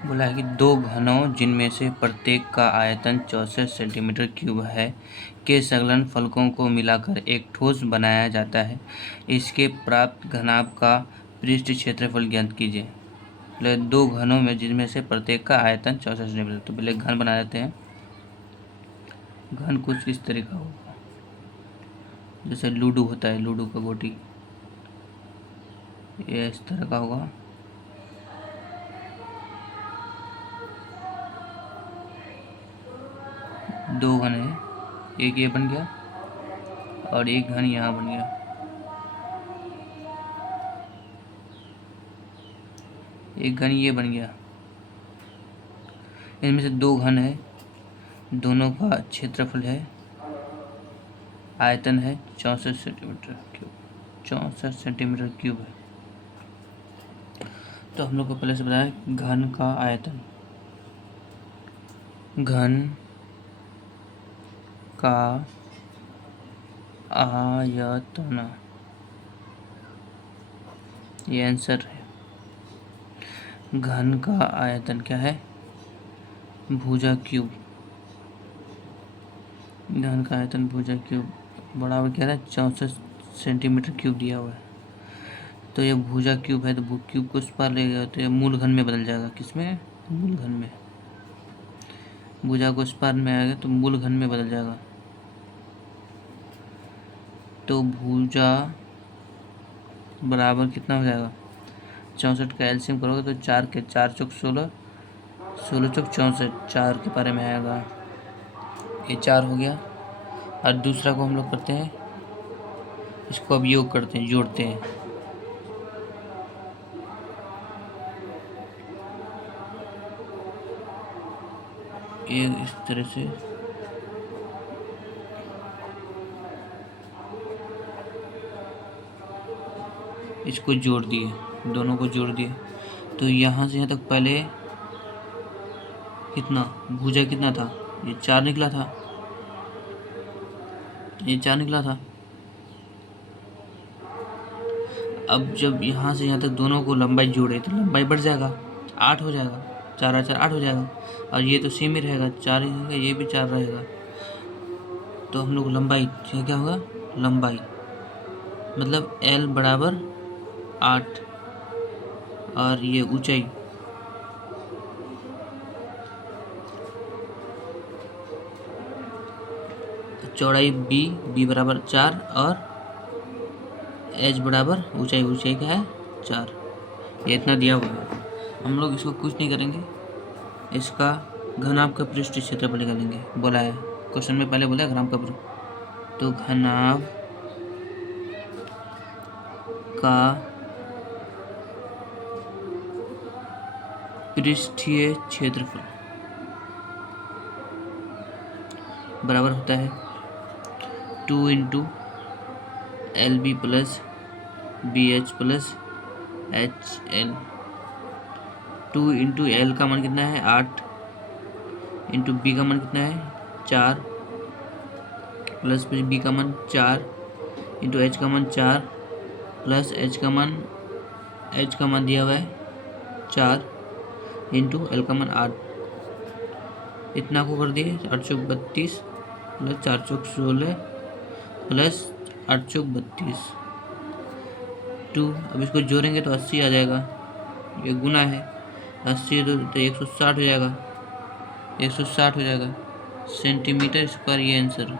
बोला है कि दो घनों जिनमें से प्रत्येक का आयतन 64 सेंटीमीटर क्यूब है के संलग्न फलकों को मिलाकर एक ठोस बनाया जाता है। इसके प्राप्त घनाभ का पृष्ठ क्षेत्रफल ज्ञात कीजिए। बोले दो घनों में जिनमें से प्रत्येक का आयतन 64 सेंटीमीटर, तो पहले घन बना देते हैं। घन कुछ इस तरह का होगा, जैसे लूडो होता है, लूडो का गोटी, ये इस तरह का होगा। दो घन है, एक ये बन गया और एक घन यहाँ बन गया। एक घन ये बन गया। इनमें से दो घन है, दोनों का क्षेत्रफल है, आयतन है 64 सेंटीमीटर क्यूब, 64 सेंटीमीटर क्यूब है। तो हम लोग को पहले से बताया घन का आयतन। घन का आयतन, ये आंसर है। घन का आयतन क्या है? भुजा क्यूब। घन का आयतन भुजा क्यूब बराबर क्या है? 64 सेंटीमीटर क्यूब दिया हुआ है। तो ये भुजा क्यूब है, तो क्यूब को उस पार ले गया तो ये मूल घन में बदल जाएगा। किसमें? मूल घन में। भुजा को उस पार में आएगा तो मूल घन में बदल जाएगा। तो भुजा बराबर कितना हो जाएगा? 64 का एलसीएम करोगे तो 4 के 4 चौक 16, 16 चौक 64, 4 के बारे में आएगा। ये 4 हो गया। और दूसरा को हम लोग करते हैं, इसको अब योग करते हैं, जोड़ते हैं। ये इस तरह से इसको जोड़ दिए, दोनों को जोड़ दिए। तो यहाँ से यहाँ तक पहले कितना भुजा कितना था? ये 4 निकला था, ये 4 निकला था। अब जब यहाँ से यहाँ तक दोनों को लंबाई जोड़े तो लंबाई बढ़ जाएगा, 8 हो जाएगा। 4 और 4 8 हो जाएगा। और ये तो सेम ही रहेगा, 4 ही रहेगा, ये भी 4 रहेगा। तो हम लोग लंबाई क्या होगा? लंबाई मतलब L बराबर 8 और ये ऊंचाई चौड़ाई B बराबर 4 और H बराबर ऊंचाई, ऊंचाई क्या है? 4। ये इतना दिया हुआ है। हम लोग इसको कुछ नहीं करेंगे, इसका घनाभ का पृष्ठ क्षेत्रफल निकालेंगे। बोला है क्वेश्चन में, पहले बोला है घनाभ का पृष्ठ। तो घनाभ का पृष्ठीय क्षेत्रफल बराबर होता है 2 into LB plus BH plus HL। 2 into L का मान कितना है? 8 इंटू B का मान कितना है? 4 प्लस फिर B का मान 4 इंटू H का मान 4 प्लस H का मान दिया हुआ है 4 इंटू L का मान 8। इतना को कर दिए, 8 चौक 32 प्लस 4 चौक 16 प्लस 8 चौक 32 2। अब इसको जोड़ेंगे तो 80 आ जाएगा। ये गुना है, 80 तो 160 हो जाएगा, 160 हो जाएगा सेंटीमीटर स्क्वायर। ये आंसर